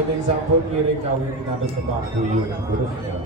dening sampun ngiring kawin minangka Pak Buyung Burungnya.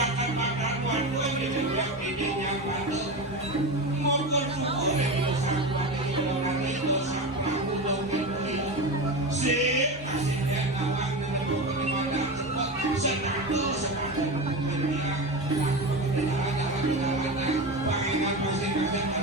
akan makan waktu ini yang ini yang waktu maupun suku yang dosa kuali orang itu dosa pelaku dosa si kasih dia ngawang dengan buku di mana setatus pangeran masih kasih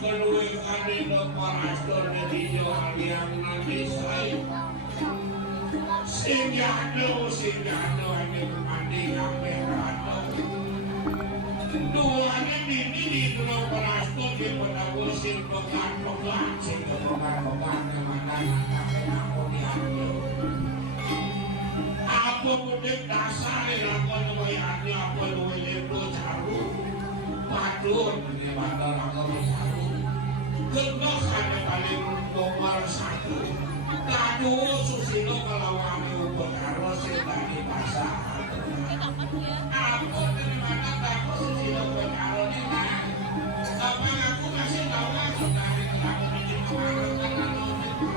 keluar kanino parastor nedio aliang nanti saya singgano ini mandi kamerano dua ini di pulau parastor di pedago silpokan sehingga pokan yang makan aku diambil apa mudik dasar aku luwayani apa luwayendo caru padun ini bandar aku caru Gendos ada paling nomor 1 kado susilo kalau kami ukur karo sedang di pasar aku dari mana aku susilo ukur karo ini apa aku masih tahu aku dari aku bikin kemarin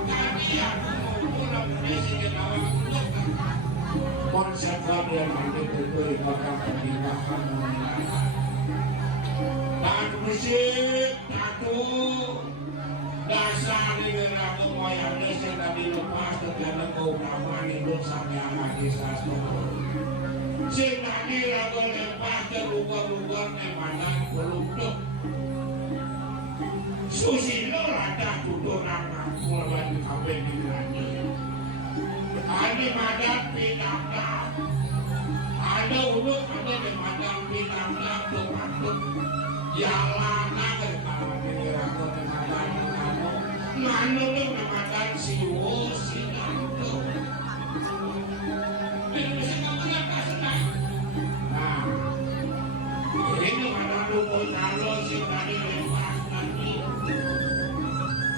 tapi aku mau pulang dari sini tahu konsep yang nanti betul bakal pernikahan dan musik satu dasar ini aku moyangnya saya dilepas terkena keutamaan hidup sampai amat sastra saya aku lepas ke lugar-lugar nemanan beruntuk susilo rada duduk nama mulai di kafe di lagi ada madan pitangga ada uluk ada di madan pitangga tuh Jalana kalau peniraku makan nganu tuh makan siwo sinanto ini bisa ngomongnya kasih nah ini ada luput kalau si tadi lepas nanti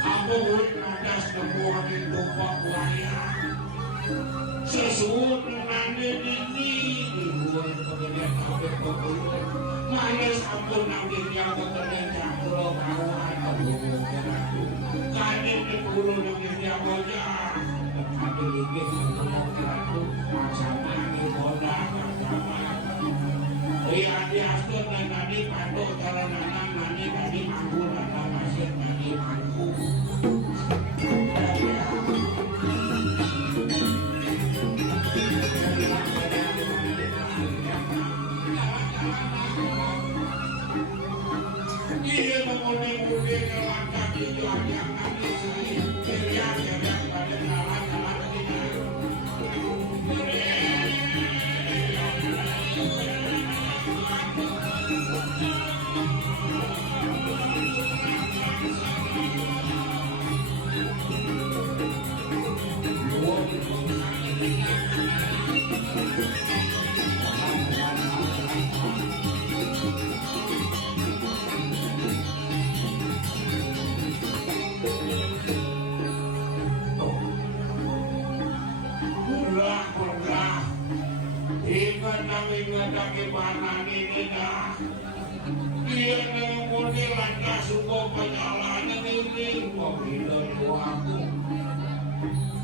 aku ada sebuah itu buaya sesuatu nanti ini dibuat kemudian sampai pokoknya mana sampun nanti yang kemudian jangkau kawan kamu kadang di pulau nanti dia bocah ada lagi yang satu sama di boda sama iya di astur dan tadi padu kalau nanti tadi mampu dan masih tadi mampu Iya mengundi-undi kelangkah hijau yang nanti saya teriak-teriak pada jalan-jalan kita. Ingat gimana ini dah dia mengundi lantas suku perjalanan ini mobil aku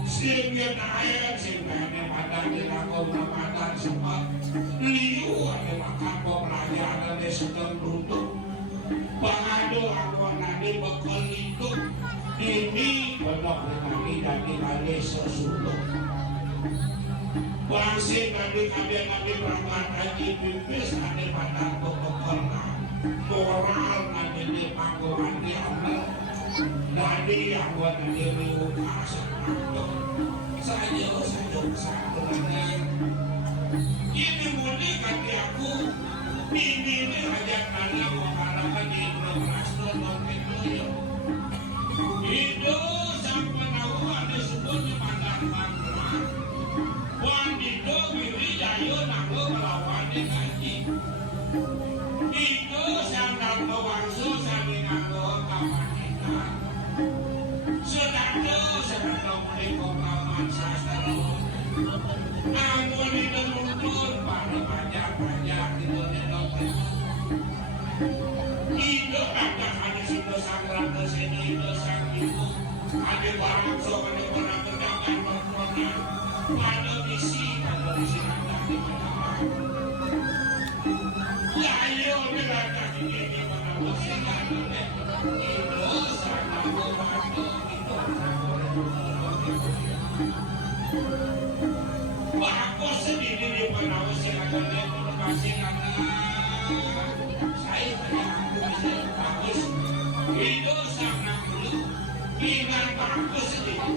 sehingga naik sehingga pada dilakukan makan sempat liu ada makan pelajaran di sedang duduk pengadu aku nanti bekal itu ini belok nanti dari kali sesuatu Bangsa kami berangkat haji pipis ada pada pokoknya moral nanti di aku mandi Allah dari yang buat diri ukas saja kesatuannya ini mulai kaki aku ini hajat karena mengharapkan di Indonesia itu sampai tahu ada sebutnya mandang mandang wanita biri jayo nago melawannya kaji itu sandang bawangsu sambil nago kamanita sedang mulai kokaman sastra namun itu mundur pada pajak-pajak itu nenoknya itu kakak ada situ sangrat kesini itu sang ibu ada barang sok ada barang kedagang berkona ada misi nanti di mana ya ayo mereka ini di mana masih ada itu sangat membantu itu bagus sendiri di mana masih ada masih ada saya bagus itu sangat perlu dengan bagus sendiri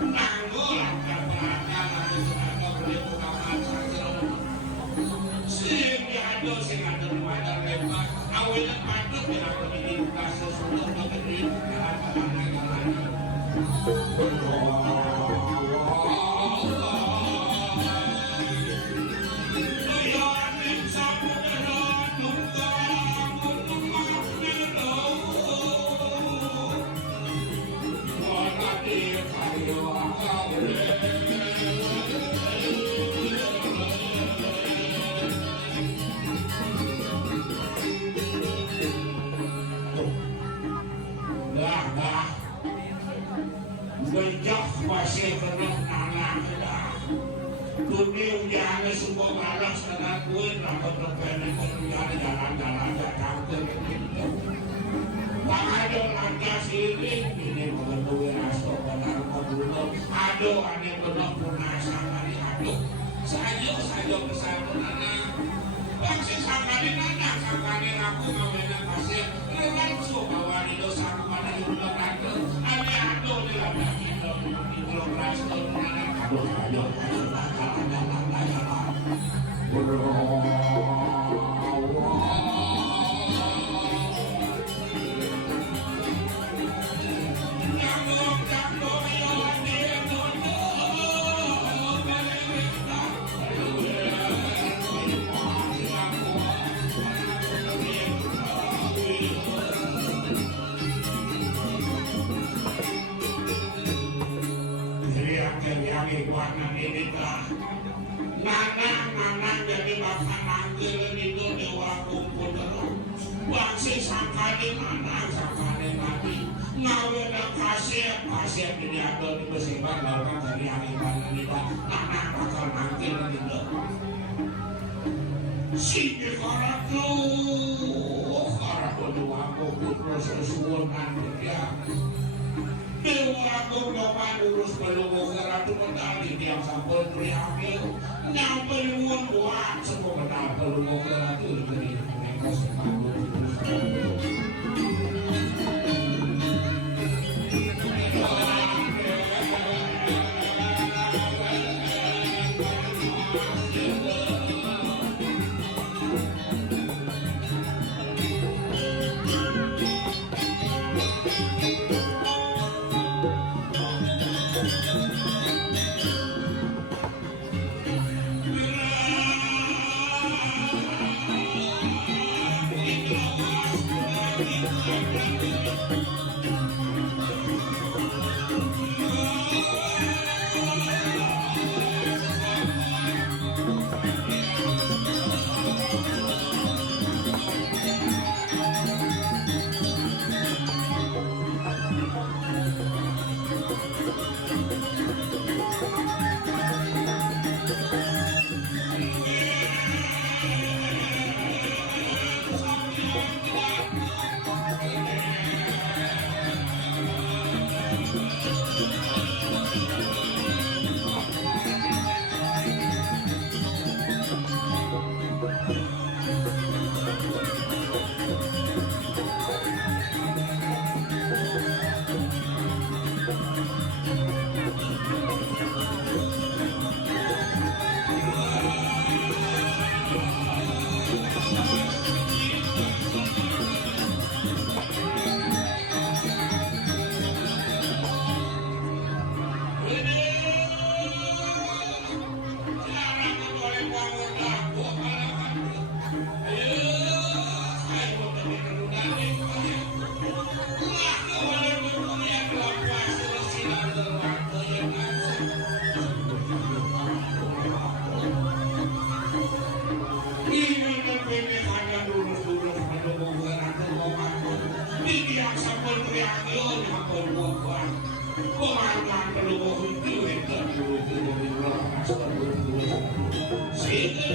nanggul karena harus ada boleh bukan saja sehingga ada sehingga ada lepas awalnya patut bila begini kasus untuk negeri Menjak masih penuh anak dunia ujiannya semua balas dengan kuih rapat terpenuh kerjaan jalan-jalan datang ke itu tak ada lantas ini mengendui rasto benar menurut aduh aneh penuh punasa kali aduh saja kesatuan anak bangsa sakali nanya sakali aku ngawinnya kasih langsung bahwa itu sama pada ibu kata ada aduh di dalam itu rasto aduh Nanang jadi bapak nangkil itu dewa kumpul bangsi sangkali nanang sangkali mati ngawin kasih ini ada di besiban lalu dari akibat kita nanang bakal nangkil gitu sini karatu dewa kumpul sesuatu nanti dewa kurban urus pelunggu keratu mentari tiang sampul priamil nyampe luun buat semua benar pelunggu keratu jadi mereka sepanjang Bibiyang sa pultriyak yun, ang pulbuan. Kumangan pelubuhan piwin dan piwin di lakas pelubuhan. Sige!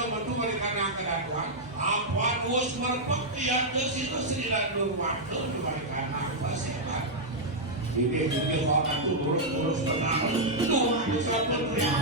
ada metu mereka nak kedaduan apa dua semerpek yang ke situ sila dua waktu mereka nak pasikan ini orang tu terus tenang Tuhan bisa berteriak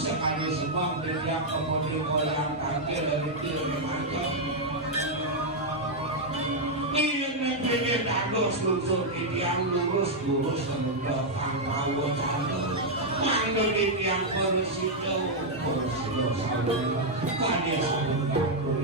sekali semong dia kemudian goyang kaki dari kiri macam Ini dados lunsur yang lurus-lurus kemudian pangkawa calon mangga yang bersito salun kade salun bakul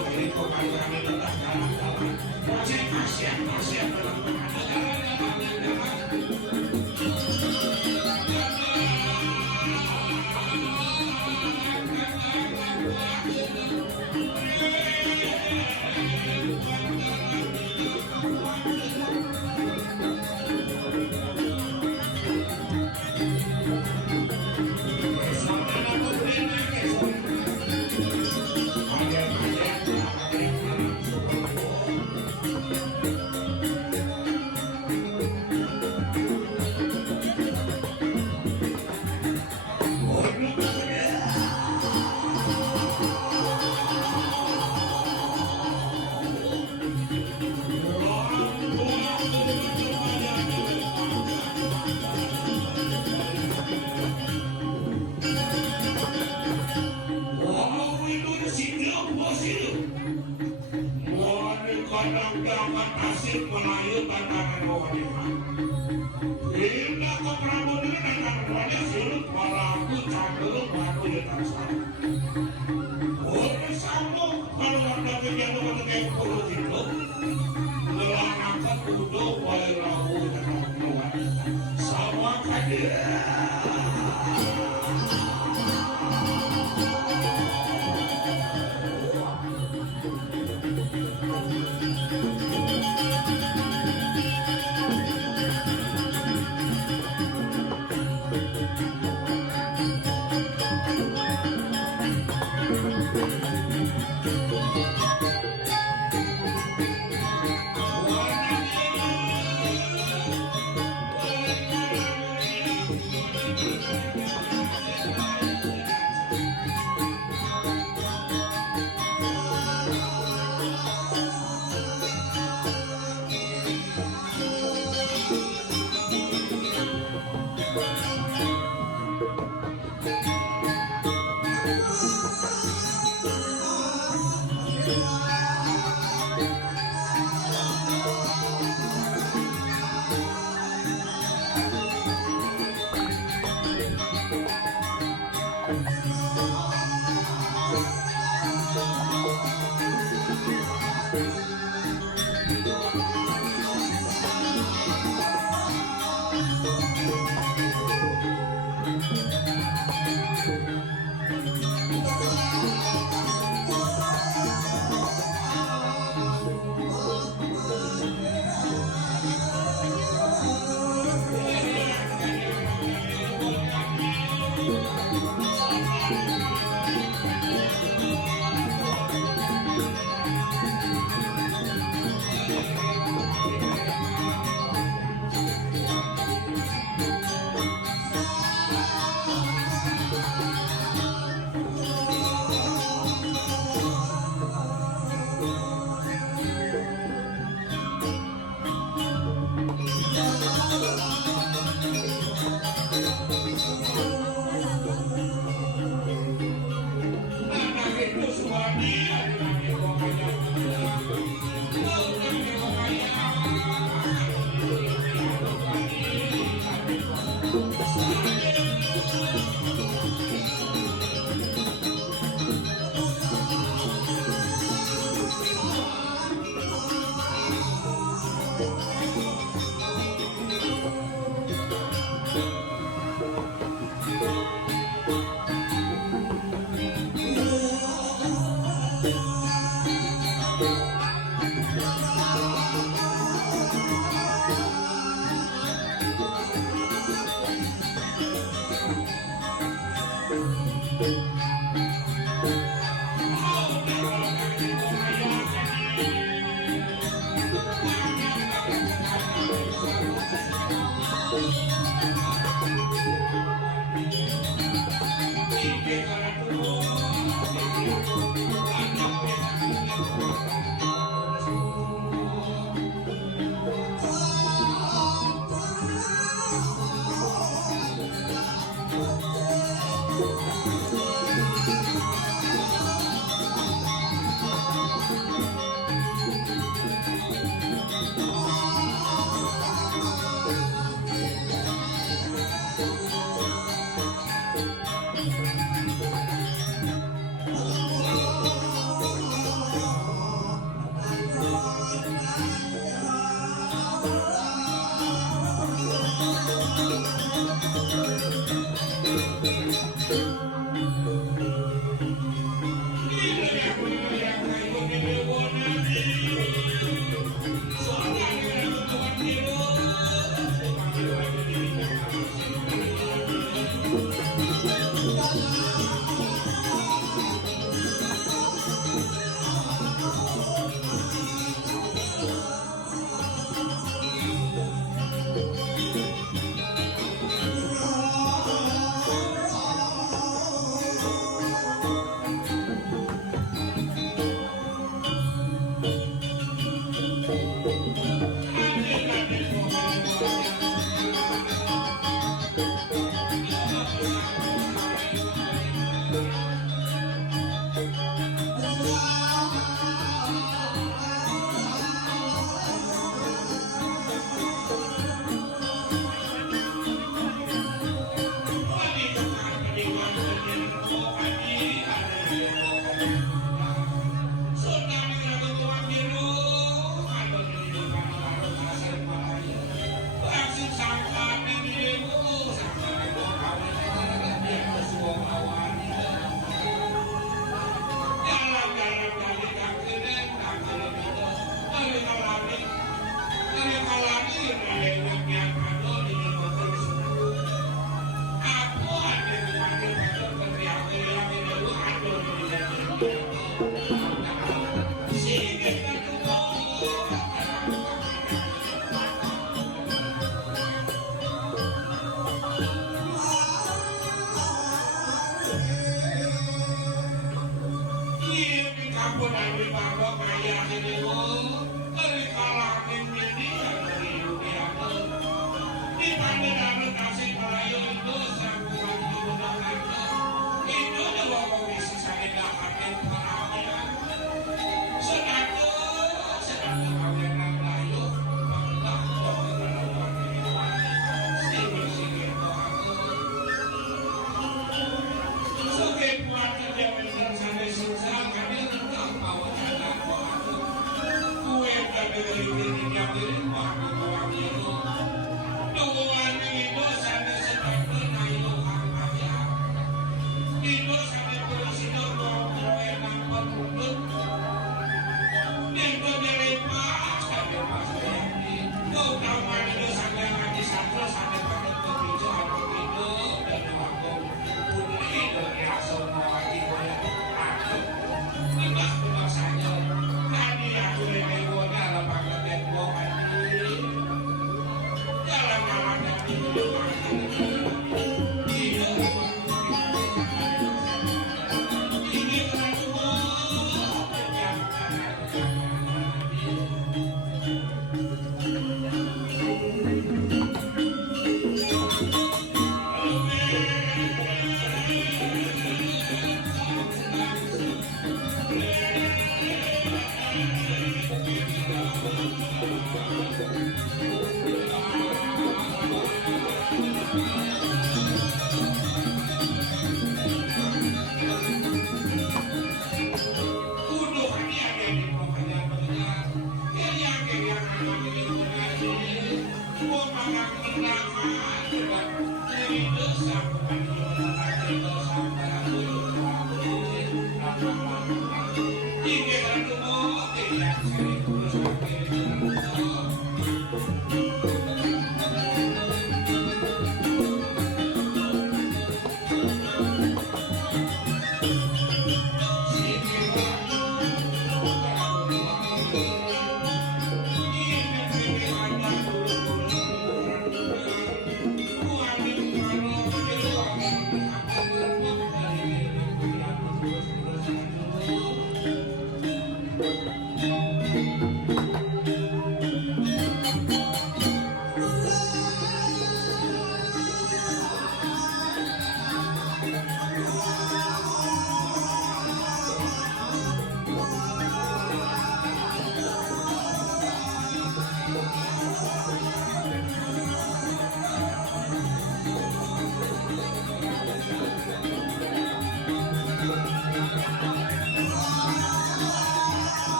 dari kembali kami tetap jalan-jalan. Wajib kasihan kadang-kadang asik Melayu tantangan wanita. Bila ke Prabu ini tantangan wanita silut walaku canggung batu di tasar. Bersama kalau warga kejadian untuk yang perlu itu, melangkah kudo wali rahu dan rahuan sama kadir. Ibu sampai polisi dorong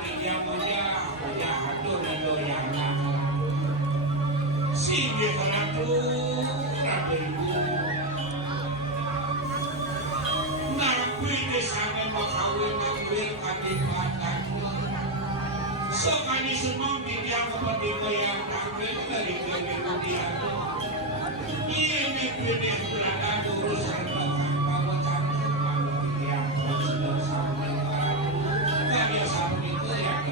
tiga muda atur doyana sehingga ratu ibu ngakui desanya makawin ngakui kadipatan so kani semua tiga kepada yang tampil dari kemudian ini pilih belakang urusan bahkan bahwa cantik yang sudah sampai karya sampai itu yang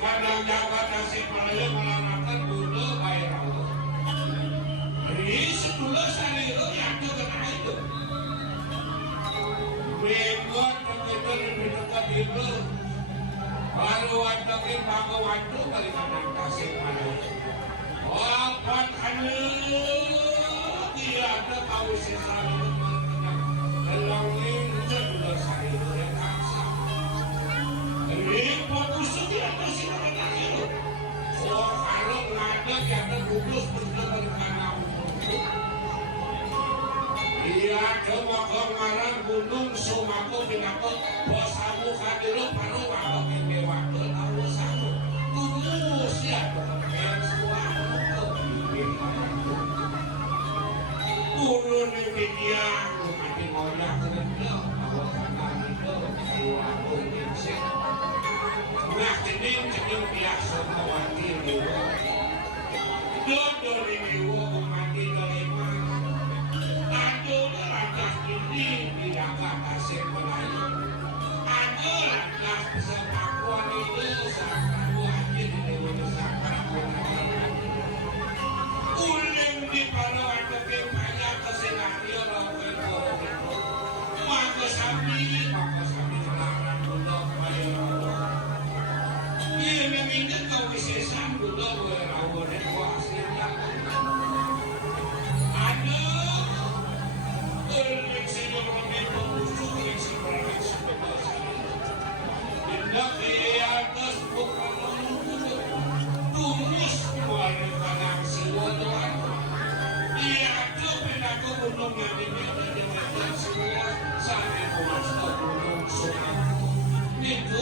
kadang jaga nasib Malaya melanakan guna bayar Allah. Ini sepuluh saliro yang kena itu. Berikut terkejut lebih dekat itu. Baru wantokin bangga wanto kali kadang nasib Malaya. Wapan anu dia ada tahu si saliro melangin sepuluh saliro yang taksa. Ini fokus dia masih ada itu. Oh kalau ada yang terbukus betul karena iya coba kemarin gunung Sumaku binatang bosamu kadilu paru waktu kene waktu tahu samu gunung siap yang suatu turun di dia mati ngoyak kerja bahwa karena itu suatu insek. Nah, cening biasa khawatir juga. Dodo ini mati kelima. Aduh, lantas ini tidak kasih Melayu. Aduh, lantas sepakuan itu sangat wajib diusahakan Melayu. Uling di palu ada kepanya kesenario lakukan korupsi. Maka sapi melarang budak bayar. Iya memang kau bisesan budak bayar dan kuasnya. Ada koleksi dokumen pengusung koleksi koleksi tindak di atas bukan tumus keluarga nasi waduan. Iya tu pendaku gunung yang dimiliki semua sampai puas ke gunung sungai. Itu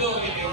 do ini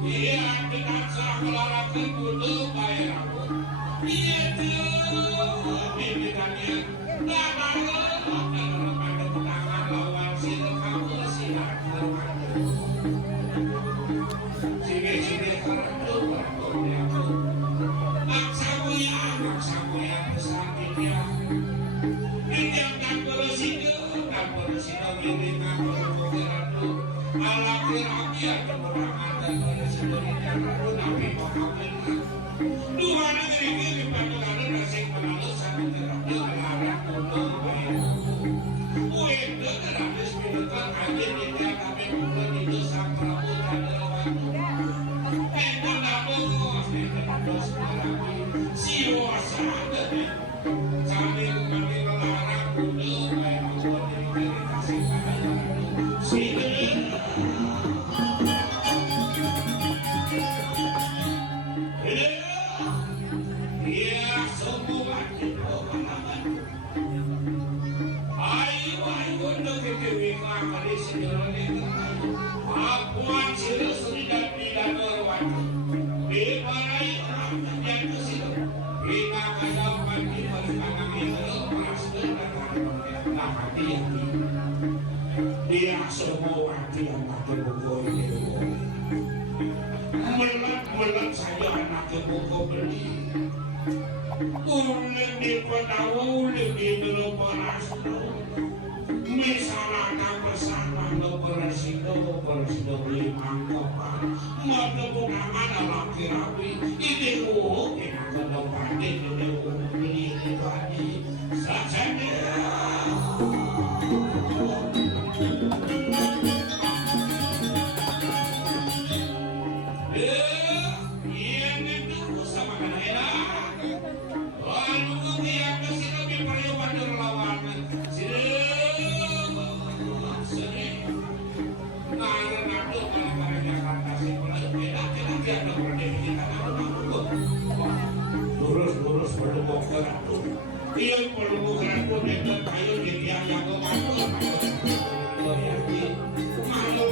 Iya, dengan sakelarakan kudu bayar aku. Iya tuh, pimpinannya nggak mau pada tangan lawan sila kamu silat lawan. Sini karena tuh aku. Maksa ya pesakitnya. Ini kan bersido ini kan berbuat ala kira-kira kemenangan dan bersedia nabi Muhammad. Dua negeri ini panggilan nasib melalui satu terapi ala kuno bayar. Uang dengan bismillah aja tidak kami bukan itu sang Prabu dan Dewa. Kita tak bongos, kita tak bongos siwa sana. Sambil kami melarang kuno bayar dari kasih pada sini. Iya, semua itu ayo, untuk kewika kali sendiri. Akuan sila sudah tidak berwajib. Diparai orang yang kesitu. Bina kasapan di perkanang itu merasa dan hati yang dia semua yang pakai buku itu. Melat saja anak buku beli. Ulang di pedawu lebih beroperas. Misalnya bersama operasido limang kopar. Maka bukan ada laki rapi. Ini kita kedepan ini beli tadi saja. Lurus perlu bongkar iya perlu bongkar aku dengan kayu di tiang yang aku malu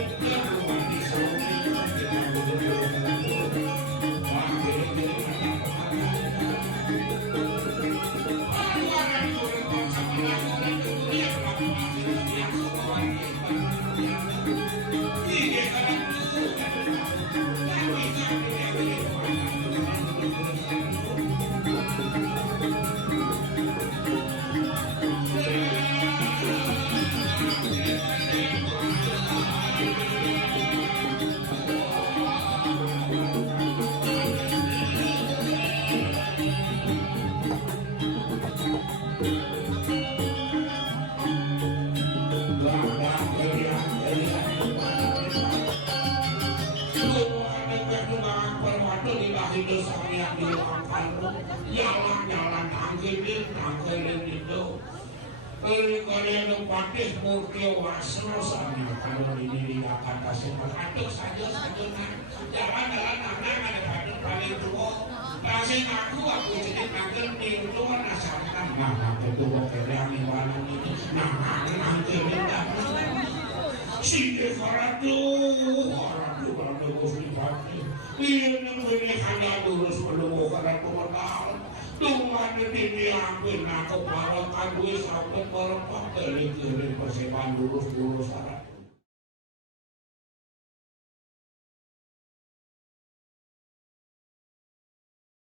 dengan rumah di sini jalan tangkelin itu kalian patih murki wasno sama kalau ini dia kata sempat atuk saja jalan anak ada pada paling tua kasih aku jadi tangkel di tuan asalkan nah kedua kerjaan iwanan ini nah tangkelin si dekoratu kalau muslim patih ini hanya lurus perlu karena pemodal Tuhan ini diambil aku para kadui sampai para pak dari persepan lurus-lurus